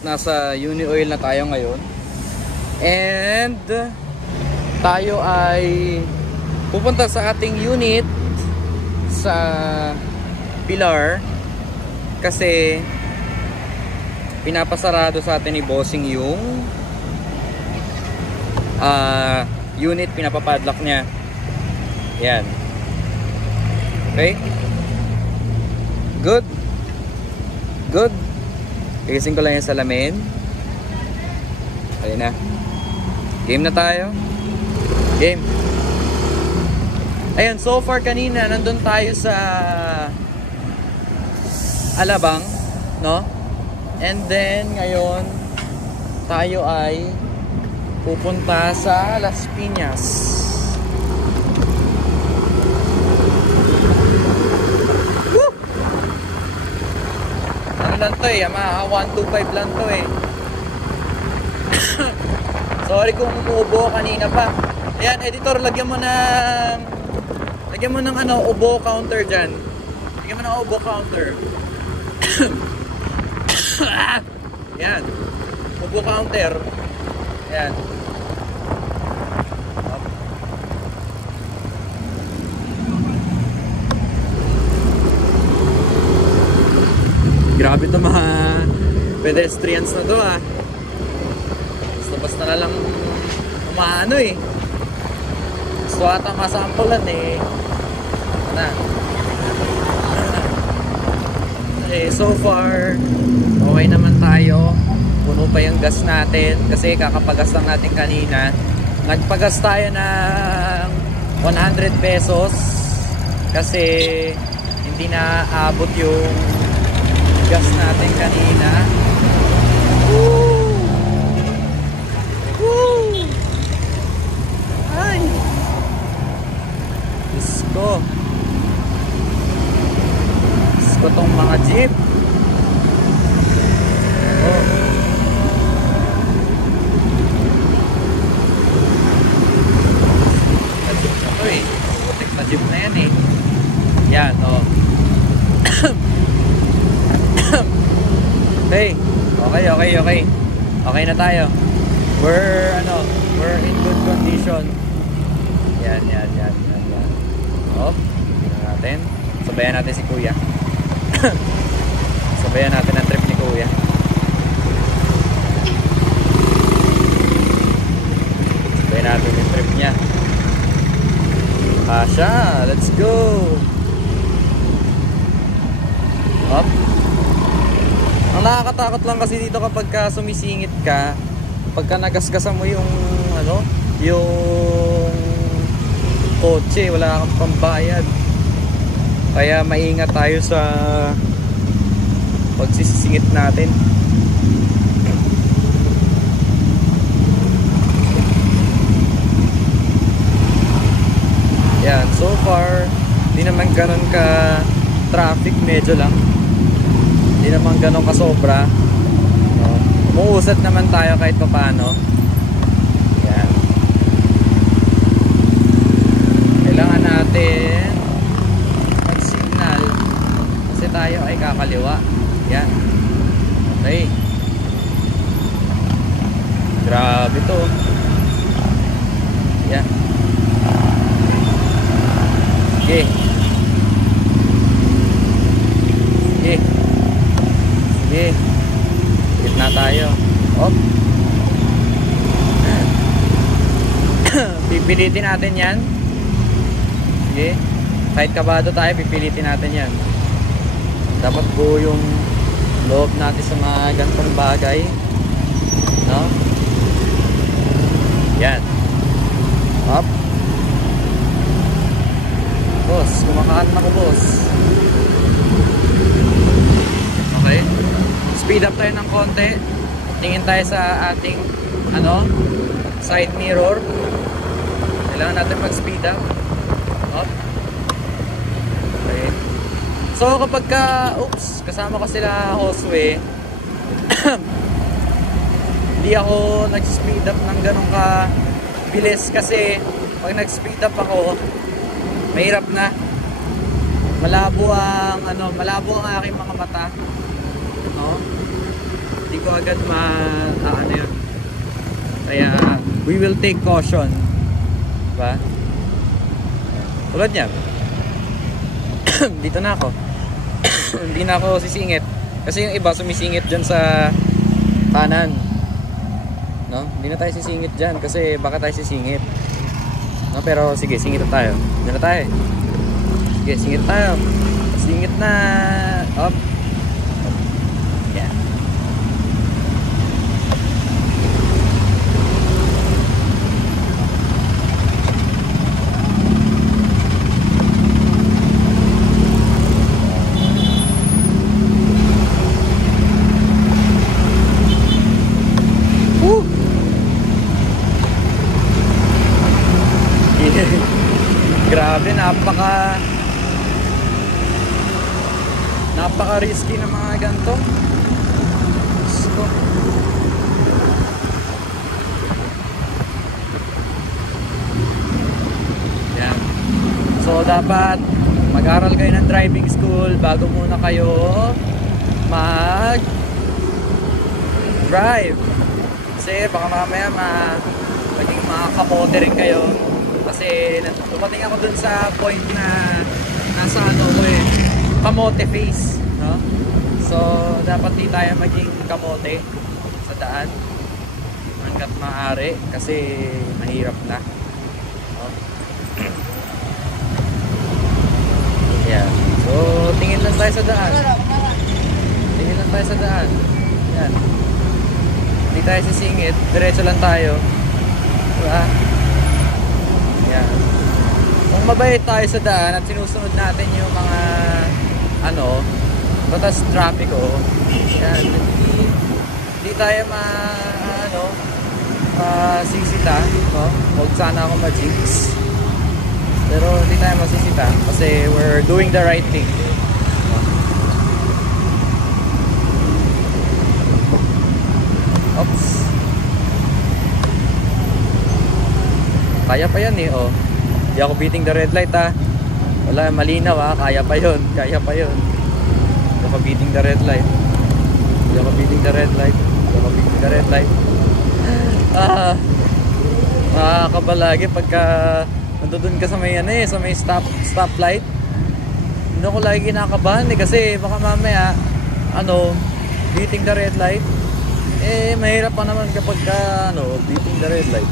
at nasa Uni Oil na tayo ngayon. And tayo ay pupunta sa ating unit sa Pilar kasi pinapasarado sa atin ni Bossing yung unit, pinapapadlock niya. Yan. Okay? Good. Good. Tigisin ko lang yung salamin. Ayun na. Game na tayo. Game. Ayun, so far kanina nandun tayo sa Alabang, no? And then ngayon tayo ay pupunta sa Las Piñas. Woo! Ano lang to eh, Yamaha 125 lang to eh. Sorry kung umuubo kanina pa. Ayan, editor, lagyan mo ng ano, ubo counter dyan. Lagyan mo ng ubo counter. Ayan, ubo counter. Ayan. Grabe ito mga pedestrians na to ah. Basta na lang umaano eh. Gusto ata masampulan eh. Na. Okay, so far okay naman tayo. Puno pa yung gas natin kasi kakapagas lang natin kanina. Nagpagas tayo ng 100 pesos kasi hindi na abot yung gas natin kanina. Woo! Woo! Ay! Diyos ko tong mga jeep. Oh. Jeep na to eh. Putik na jeep na yan eh. Yan oh. Hey, okay. Okay na tayo. We're in good condition. Yan. Hop, natin. Sabayan natin si Kuya. Sabayan natin ang trip ni Kuya. Sabayan natin yung trip niya. Asya, let's go. Hop. Ang nakakatakot lang kasi dito kapag sumisingit ka, pagka nagasgasan mo yung yung kotse, wala kang pambayad. Kaya maingat tayo sa pagsisingit natin. Yan, so far di naman ganun ka traffic, medyo lang. Hindi naman ganun ka sobra. Umuusad naman tayo kahit paano. Yan. Kailangan natin mag-signal kasi tayo ay kakaliwa. Yan. Okay. Grabe to. Yan. Okay. Sige. Gitna tayo. Hop. Pipilitin natin yan. Sige. Kahit kabado tayo, pipilitin natin yan. Dapat buo yung loob natin sa mga ganitong bagay. No? Yan. Hop. Boss, kumakain ako, boss. Okay. Speed up tayo ng konti. Tingin tayo sa ating side mirror. Kailangan natin mag-speed up. Up. Okay. So kapag kasama ko sila Josue, hindi ako nag-speed up ng ganun ka bilis kasi pag nag-speed up ako, mahirap na. Malabo ang aking mga mata. No? Hindi ko agad ano yun. Kaya we will take caution. Diba? Tulad niya. Dito na ako. Hindi na ako sisingit. Kasi yung iba sumisingit dyan sa kanan. No? Hindi na tayo sisingit dyan kasi baka tayo sisingit. No? Pero sige, singit na tayo. Dyan na tayo. Sige, singit tayo. Singit na. Up. Yeah. Woo! Grabe, napaka risky ng mga ganito. So, yan. So dapat mag-aral kayo ng driving school bago muna kayo mag drive. Kasi baka mamaya maging mga kamote rin kayo. Kasi dumating ako dun sa point na nasa ano ko kamote face, no? So dapat di tayo maging kamote sa daan hanggat maaari kasi mahirap na, no? Yeah. So tingin lang tayo sa daan. Tingin lang tayo sa daan. Yan. Hindi tayo sisingit, diretso lang tayo. Diba? Yan. Kung mabait tayo sa daan at sinusunod natin yung mga batas trapiko, yan, hindi tayo sisita, no? Huwag sana ako ma-jinx. Pero hindi tayo masisita kasi we're doing the right thing. Oops. Kaya pa yan eh, oh. Hindi ako beating the red light, ha. Wala, malinaw, ha. Kaya pa yun. Kaya pa yun. Hindi ako beating the red light. Hindi ako beating the red light. Hindi ako beating the red light. Nakakabalagi pagka nandun ka sa may sa may stoplight. Hindi ako lagi kinakabahan eh kasi baka mamaya beating the red light. Mahirap pa naman kapag beating the red light.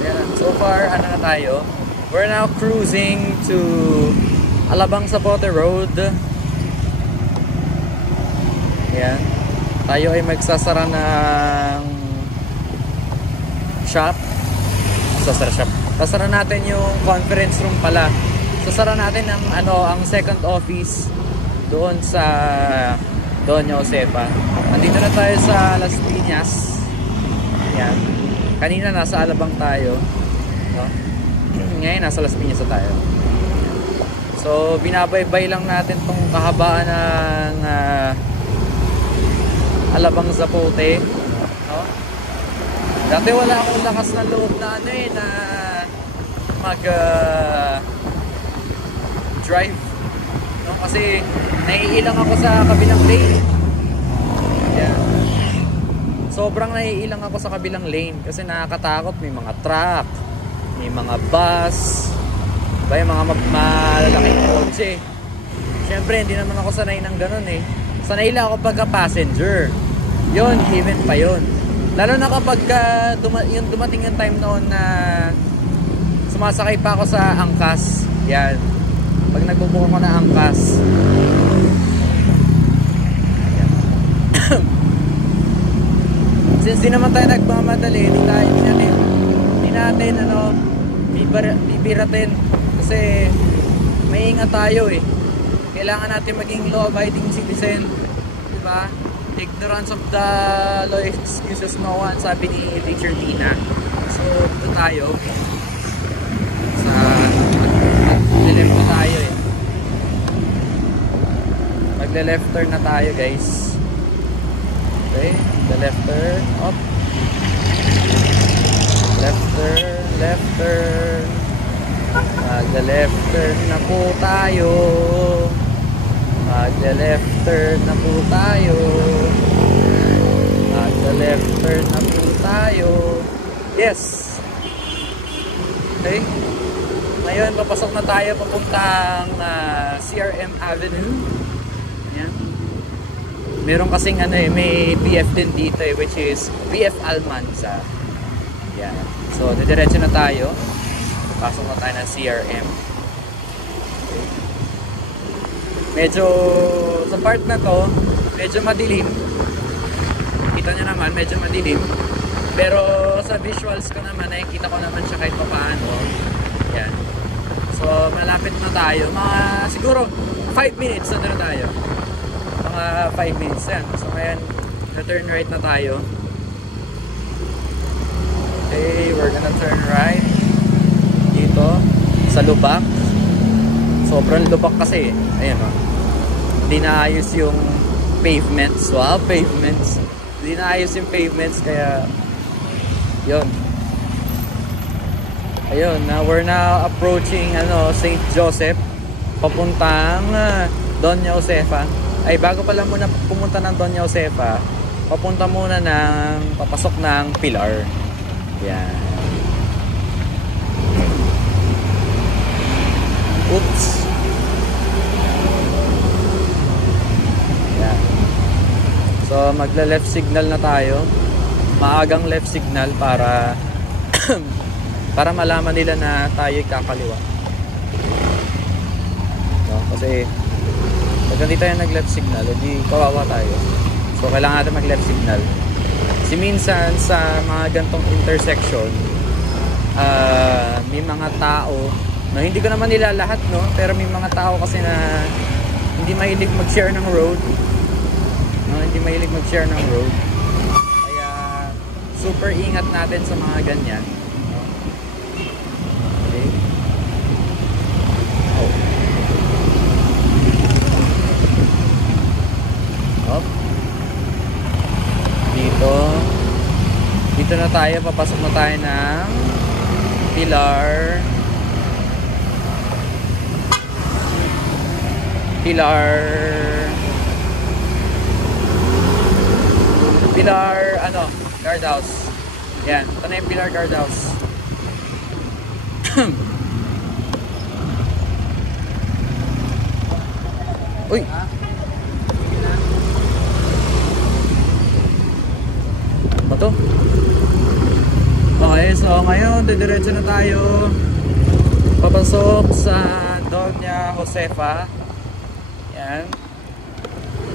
Yeah, so far, na tayo? We're now cruising to Alabang Zapote Road. Yan. Tayo ay magsasara ng shop. Sasara natin yung conference room pala. Sasara natin ang second office doon sa Doña Josefa. Andito na tayo sa Las Piñas. Yan. Kanina nasa Alabang tayo, no? Ngayon nasa Las Piñas na tayo. So binabaybay lang natin tong kahabaan ng Alabang Zapote, no? Dati wala akong lakas na loob na na mag drive, no? Kasi naiilang ako sa kabilang lane. Yeah. Sobrang naiilang ako sa kabilang lane kasi nakakatakot, may mga truck, may mga bus, may mga malalaking kotse. Siyempre hindi naman ako sanay ng ganun eh. Sanay lang ako pagka passenger. Yun, even pa yun. Lalo na kapag dumating yung time noon na sumasakay pa ako sa angkas. Yan. Pag nagbubuka ko na angkas. Since di naman tayo nagmamadali, di natin bibiratin kasi may ingat tayo eh. Kailangan natin maging law-abiding citizen, diba? Ignorance of the law excuses no one, sabi ni Teacher Tina. So dito tayo sa magle-left na tayo eh. Magle-left turn na tayo, guys. Okay, the left turn, up. Left turn. The left turn na po tayo. Magle-left turn na po tayo. Magle-left turn na po tayo. Yes. Okay. Ngayon, papasok na tayo papuntang CRM Avenue. Ayan. Meron kasing may PF din dito which is PF Almanza. Ayan. So, didiretso na tayo. Pasok na tayo ng CRM. Okay. Medyo, sa part na to, medyo madilim. Kita nyo naman, medyo madilim. Pero sa visuals ko naman, nakikita ko naman siya kahit papaano. Yan. So, malapit na tayo. Mga, siguro, 5 minutes na tayo. Mga 5 minutes yan. So, ngayon, na-turn right na tayo. Okay, we're gonna turn right. Dito, sa lubak. Sobrang lubak kasi. Ayan o. Hindi naayos yung pavements. Wow, pavements. Hindi naayos yung pavements, kaya yun. Ayun, we're now approaching St. Joseph papuntang Doña Josefa. Ay, bago pala muna pumunta ng Doña Josefa, papunta muna ng papasok ng Pilar. Yan. Oops. Yan. So, magla-left signal na tayo. Maagang left signal para para malaman nila na tayo'y kakaliwa. No? Kasi pag hindi tayo nag-left signal, hindi kawawa tayo. So kailangan natin mag-left signal. Kasi minsan sa mga gantong intersection, may mga tao, no, hindi ko naman nila lahat, no, pero may mga tao kasi na hindi mahilig mag-share ng road. No, hindi mahilig mag-share ng road. Kaya super ingat natin sa mga ganyan. Dito na tayo, papasok na tayo ng Pilar guardhouse. Yan, ito na yung Pilar guardhouse. Uy! Ano to? Okay, so ngayon didiretso na tayo papasok sa Doña Josefa. Yan.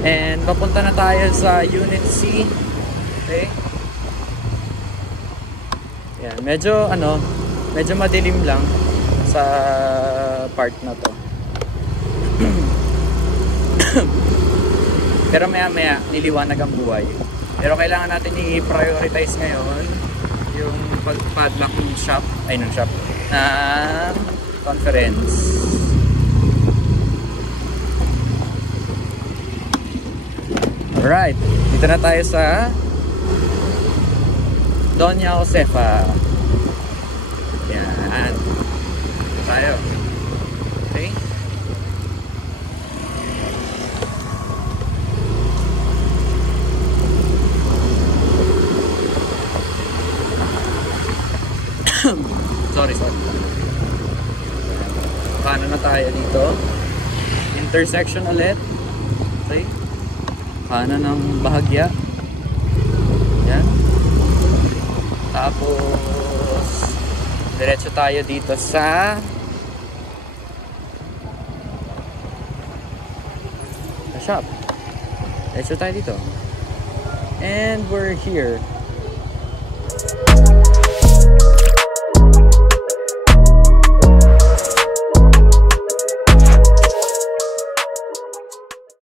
And papunta na tayo sa Unit C. Okay. Yan, medyo madilim lang sa part na to. Pero maya niliwanag ang buhay. Pero kailangan natin i-prioritize ngayon yung pag-padlock ng shop, ng conference. Alright, dito na tayo sa Doña Josefa. Yan. Tayo. Okay. sorry. Paano na tayo dito? Intersection ulit. Okay. Paano ng bahagya. Yan. Tapos diretso tayo dito sa shop. Diretso tayo dito. And we're here.